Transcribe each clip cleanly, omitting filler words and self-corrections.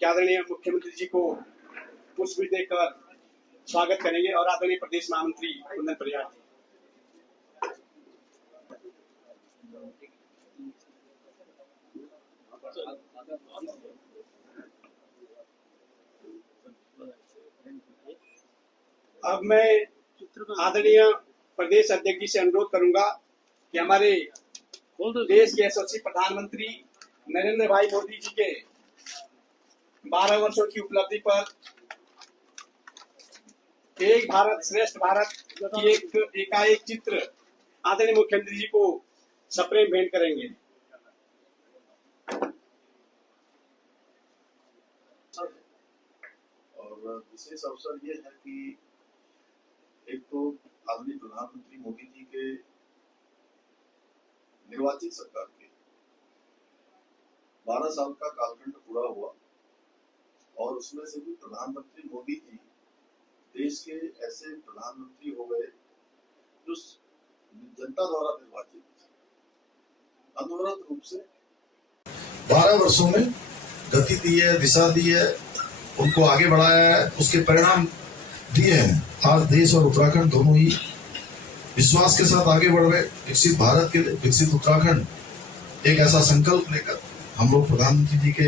कि आदरणीय मुख्यमंत्री जी को पुष्प देकर स्वागत करेंगे और आदरणीय प्रदेश महामंत्री कुंदन परिहार जी। अब मैं आदरणीय प्रदेश अध्यक्ष जी से अनुरोध करूंगा कि हमारे देश के यशस्वी प्रधानमंत्री नरेंद्र भाई मोदी जी के 12 वर्षों की उपलब्धि पर एक भारत श्रेष्ठ भारत की एकाएक चित्र आदरणीय मुख्यमंत्री जी को सप्रेम भेंट करेंगे। और विशेष अवसर ये है कि एक तो आदरणीय प्रधानमंत्री मोदी जी के निर्वाचित सरकार के 12 साल का कालखंड पूरा हुआ और उसमें से भी प्रधानमंत्री मोदी जी देश के ऐसे प्रधानमंत्री हो गए जो जनता द्वारा निर्वाचित अनवरत रूप से 12 वर्षों में गति दी है, दिशा दी है, उनको आगे बढ़ाया है, उसके परिणाम दिए हैं। आज देश और उत्तराखंड दोनों ही विश्वास के साथ आगे बढ़ रहे। विकसित भारत के लिए विकसित उत्तराखंड एक ऐसा संकल्प लेकर हम लोग प्रधानमंत्री जी के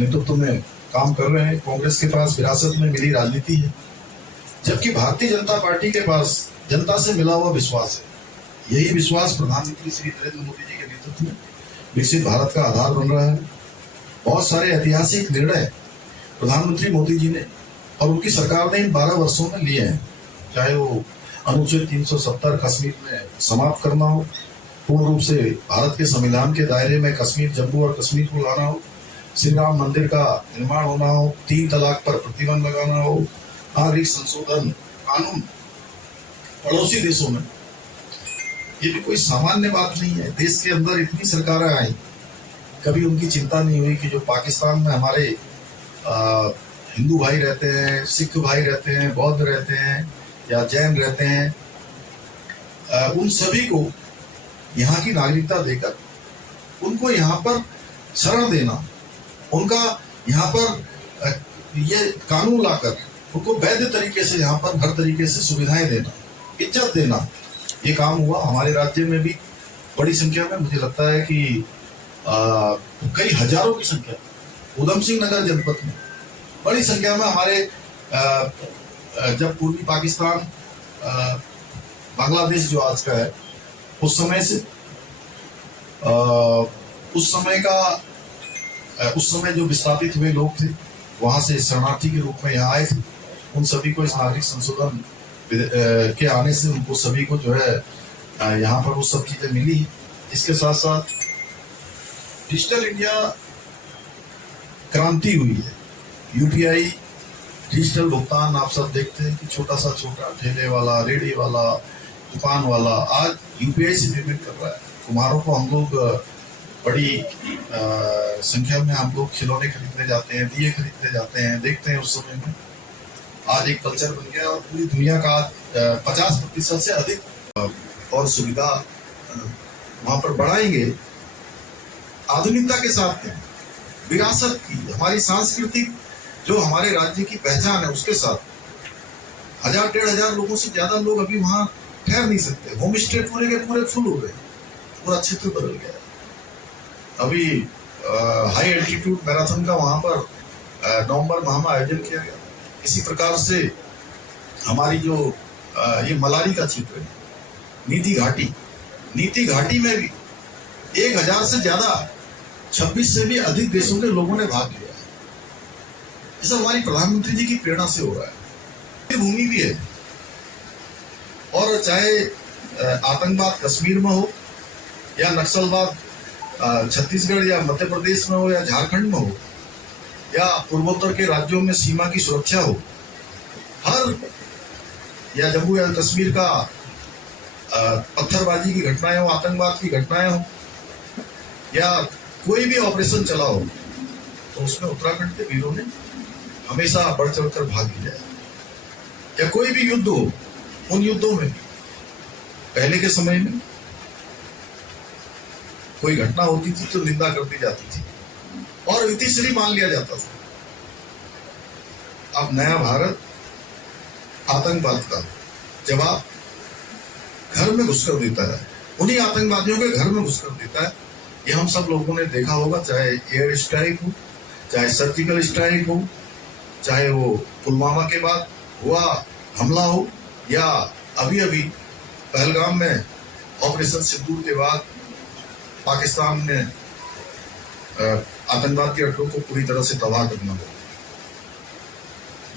नेतृत्व में काम कर रहे हैं। कांग्रेस के पास विरासत में मिली राजनीति है, जबकि भारतीय जनता पार्टी के पास जनता से मिला हुआ विश्वास है। यही विश्वास प्रधानमंत्री श्री नरेंद्र मोदी जी के नेतृत्व में विकसित भारत का आधार बन रहा है। बहुत सारे ऐतिहासिक निर्णय प्रधानमंत्री मोदी जी ने और उनकी सरकार ने इन 12 वर्षों में लिए हैं, चाहे वो अनुच्छेद 370 कश्मीर में समाप्त करना हो, पूर्ण रूप से भारत के संविधान के दायरे में कश्मीर, जम्मू और कश्मीर को लाना हो, श्री राम मंदिर का निर्माण होना हो, 3 तलाक पर प्रतिबंध लगाना हो, नागरिक संशोधन कानून पड़ोसी देशों में, ये भी कोई सामान्य बात नहीं है। देश के अंदर इतनी सरकारें आई, कभी उनकी चिंता नहीं हुई कि जो पाकिस्तान में हमारे हिंदू भाई रहते हैं, सिख भाई रहते हैं, बौद्ध रहते हैं या जैन रहते हैं, उन सभी को यहाँ की नागरिकता देकर उनको यहाँ पर शरण देना, उनका यहाँ पर ये कानून लाकर उनको वैध तरीके से यहाँ पर हर तरीके से सुविधाएं देना, इज्जत देना, ये काम हुआ। हमारे राज्य में भी बड़ी संख्या में, मुझे लगता है कि कई हजारों की संख्या, उधम सिंह नगर जनपद में बड़ी संख्या में हमारे जब पूर्वी पाकिस्तान बांग्लादेश जो आज का है, उस समय जो विस्थापित हुए लोग थे, वहां से शरणार्थी के रूप में यहाँ आए थे, उन सभी को इस नागरिक संशोधन के आने से उनको सभी को जो है यहाँ पर वो सब चीजें मिली। इसके साथ साथ डिजिटल इंडिया क्रांति हुई है। यूपीआई डिजिटल भुगतान आप सब देखते हैं कि छोटा ठेले वाला, रेडी वाला, दुकान वाला आज यूपीआई से पेमेंट कर रहा है। कुम्हारों को हम लोग बड़ी संख्या में हम लोग खिलौने खरीदने जाते हैं, दिए खरीदने जाते हैं, देखते हैं उस समय में आज एक कल्चर बन गया और पूरी दुनिया का 50% से अधिक और सुविधा वहां पर बढ़ाएंगे। आधुनिकता के साथ में विरासत की, हमारी सांस्कृतिक जो हमारे राज्य की पहचान है, उसके साथ 1000-1500 लोगों से ज्यादा लोग अभी वहां ठहर नहीं सकते। होम स्टे पूरे के पूरे फुल हो गए, पूरा क्षेत्र बदल गया। अभी हाई एल्टीट्यूड मैराथन का वहां पर नवंबर माह में आयोजन किया गया। इसी प्रकार से हमारी जो ये मलारी का क्षेत्र है, नीति घाटी में भी 1000 से ज्यादा, 26 से भी अधिक देशों के लोगों ने भाग लिया है। ये सब हमारी प्रधानमंत्री जी की प्रेरणा से हो रहा है। भूमि भी है, और चाहे आतंकवाद कश्मीर में हो या नक्सलवाद छत्तीसगढ़ या मध्य प्रदेश में हो या झारखंड में हो या पूर्वोत्तर के राज्यों में सीमा की सुरक्षा हो, या जम्मू या कश्मीर का पत्थरबाजी की घटनाएं हो, आतंकवाद की घटनाएं हो, या कोई भी ऑपरेशन चला हो, तो उसमें उत्तराखंड के वीरों ने हमेशा बढ़ चढ़कर भाग लिया है। या कोई भी युद्ध हो, उन युद्धों में पहले के समय में कोई घटना होती थी तो निंदा कर दी जाती थी और इतिश्री मान लिया जाता था। अब नया भारत आतंकवाद का जवाब घर में घुसकर देता है, उन्हीं आतंकवादियों के घर में घुसकर देता है। ये हम सब लोगों ने देखा होगा, चाहे एयर स्ट्राइक हो, चाहे सर्जिकल स्ट्राइक हो, चाहे वो पुलवामा के बाद हुआ हमला हो, या अभी अभी पहलगाम में ऑपरेशन सिंदूर के बाद पाकिस्तान ने आतंकवाद के अड्डों को पूरी तरह से तबाह करना हो।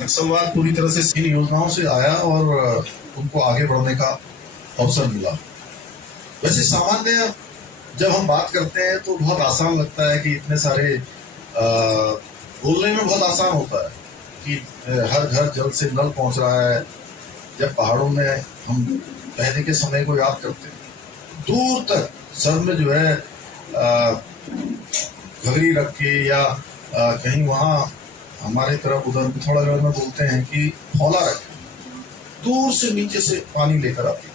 नक्सलवाद पूरी तरह से इन योजनाओं से आया और उनको आगे बढ़ने का अवसर मिला। वैसे सामान्य जब हम बात करते हैं तो बहुत आसान लगता है कि इतने सारे बोलने में बहुत आसान होता है कि हर घर जल से नल पहुंच रहा है। जब पहाड़ों में हम पहले के समय को याद करते हैं, दूर तक सर में जो है घघरी रख के या कहीं वहाँ हमारे तरफ उधर पिथौरागढ़ में बोलते हैं कि फौला रख के दूर से नीचे से पानी लेकर आती थी।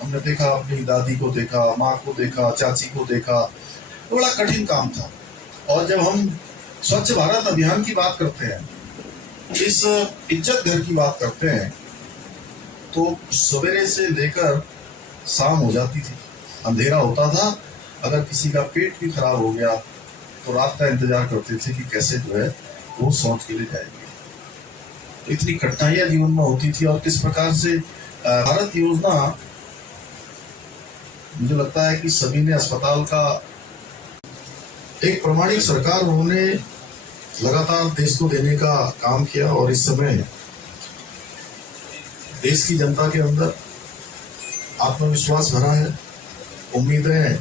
हमने देखा, अपनी दादी को देखा, माँ को देखा, चाची को देखा, तो बड़ा कठिन काम था। और जब हम स्वच्छ भारत अभियान की बात करते हैं, इस इज्जत घर की बात करते हैं, तो सवेरे से लेकर शाम हो जाती थी, अंधेरा होता था। अगर किसी का पेट भी खराब हो गया तो रात का इंतजार करते थे कि कैसे जो है वो शौच के लिए जाएंगे। तो इतनी कठिनाइयां जीवन में होती थी। और किस प्रकार से भारत योजना, मुझे लगता है कि सभी ने अस्पताल का एक प्रमाणिक सरकार उन्होंने लगातार देश को देने का काम किया। और इस समय देश की जनता के अंदर आत्मविश्वास भरा है, उम्मीदें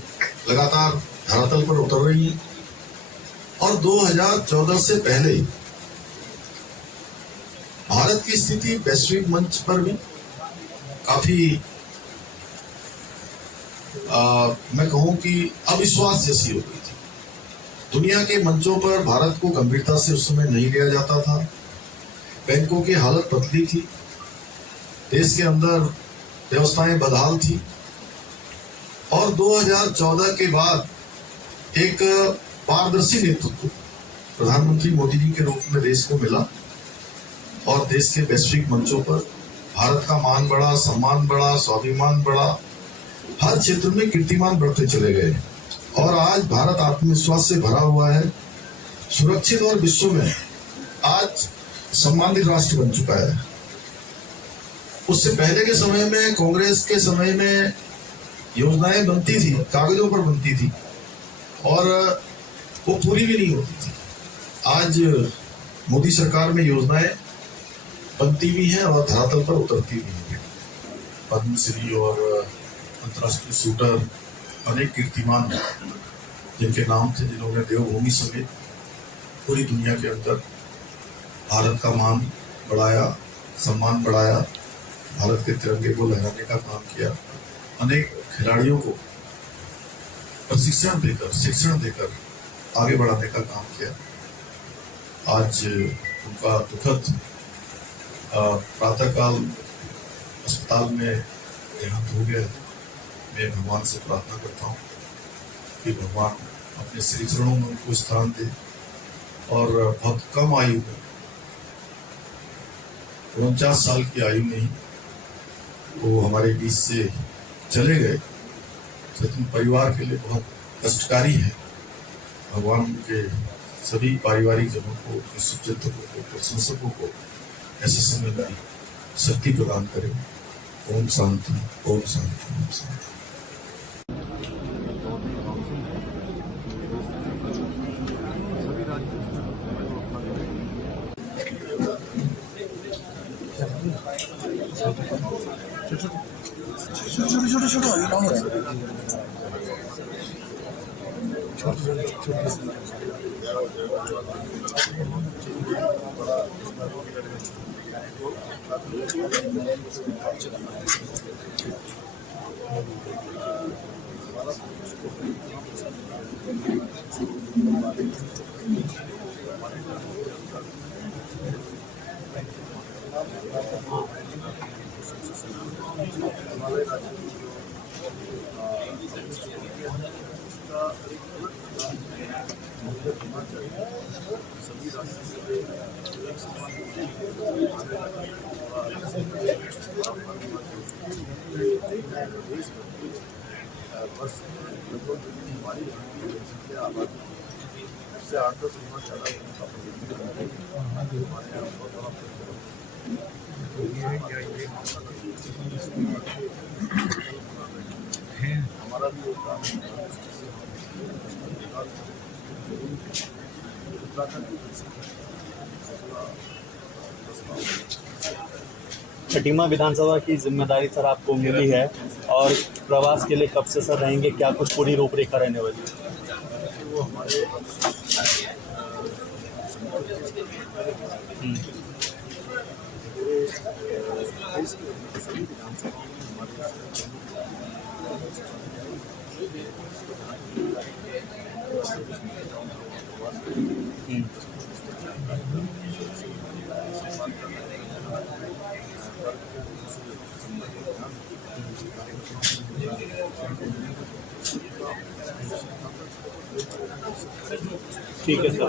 लगातार धरातल पर उतर रही हैं। और 2014 से पहले भारत की स्थिति वैश्विक मंच पर भी काफी मैं कहूं कि अविश्वास जैसी हो गई थी। दुनिया के मंचों पर भारत को गंभीरता से उस समय नहीं लिया जाता था। बैंकों की हालत बदली थी, देश के अंदर व्यवस्थाएं बदहाल थी। और 2014 के बाद एक पारदर्शी नेतृत्व प्रधानमंत्री मोदी जी के रूप में देश को मिला और देश के वैश्विक मंचों पर भारत का मान बढ़ा, सम्मान बढ़ा, स्वाभिमान बढ़ा, हर क्षेत्र में कीर्तिमान बढ़ते चले गए। और आज भारत आत्मविश्वास से भरा हुआ है, सुरक्षित और विश्व में आज सम्मानित राष्ट्र बन चुका है। उससे पहले के समय में, कांग्रेस के समय में योजनाएं बनती थी, कागजों पर बनती थी और वो पूरी भी नहीं होती थी। आज मोदी सरकार में योजनाएं बनती भी हैं और धरातल पर उतरती भी हैं। पद्मश्री और अंतर्राष्ट्रीय शूटर, अनेक कीर्तिमान जिनके नाम थे, जिन्होंने देवभूमि समेत पूरी दुनिया के अंदर भारत का मान बढ़ाया, सम्मान बढ़ाया, भारत के तिरंगे को लहराने का काम किया। अनेक खिलाड़ियों को प्रशिक्षण देकर, शिक्षण देकर आगे बढ़ाने का काम किया। आज उनका दुखद प्रातःकाल अस्पताल में देहांत हो गया। मैं भगवान से प्रार्थना करता हूँ कि भगवान अपने श्री चरणों में उनको स्थान दे और बहुत कम आयु में, 49 साल की आयु में ही वो हमारे बीच से चले गए। सचिन परिवार के लिए बहुत कष्टकारी है। भगवान के सभी पारिवारिक जनों को, शुभचिंतकों को, प्रशंसकों को ऐसे समय में शक्ति प्रदान करें। ओम शांति, ओम शांति, ओम शांति। सभी बस लगभग हमारी जनसंख्या आबादी उससे 8-10 गुना ज़्यादा हमारे यहाँ बहुत बड़ा हमारा भी योगदान उत्तराखंड की खटीमा विधानसभा की जिम्मेदारी सर आपको मिली है और प्रवास के लिए कब से सर रहेंगे, क्या कुछ पूरी रूपरेखा रहने वाली है? वो हमारे देश के सभी विधानसभाओं में हमारे ठीक है सर।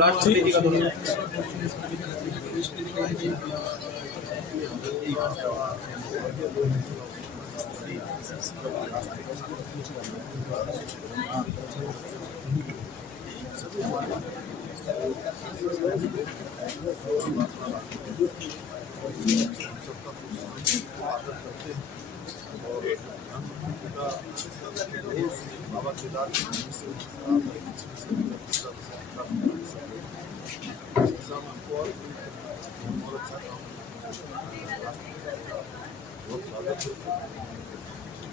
बाबा केदार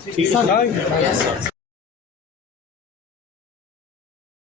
ठीक है सर।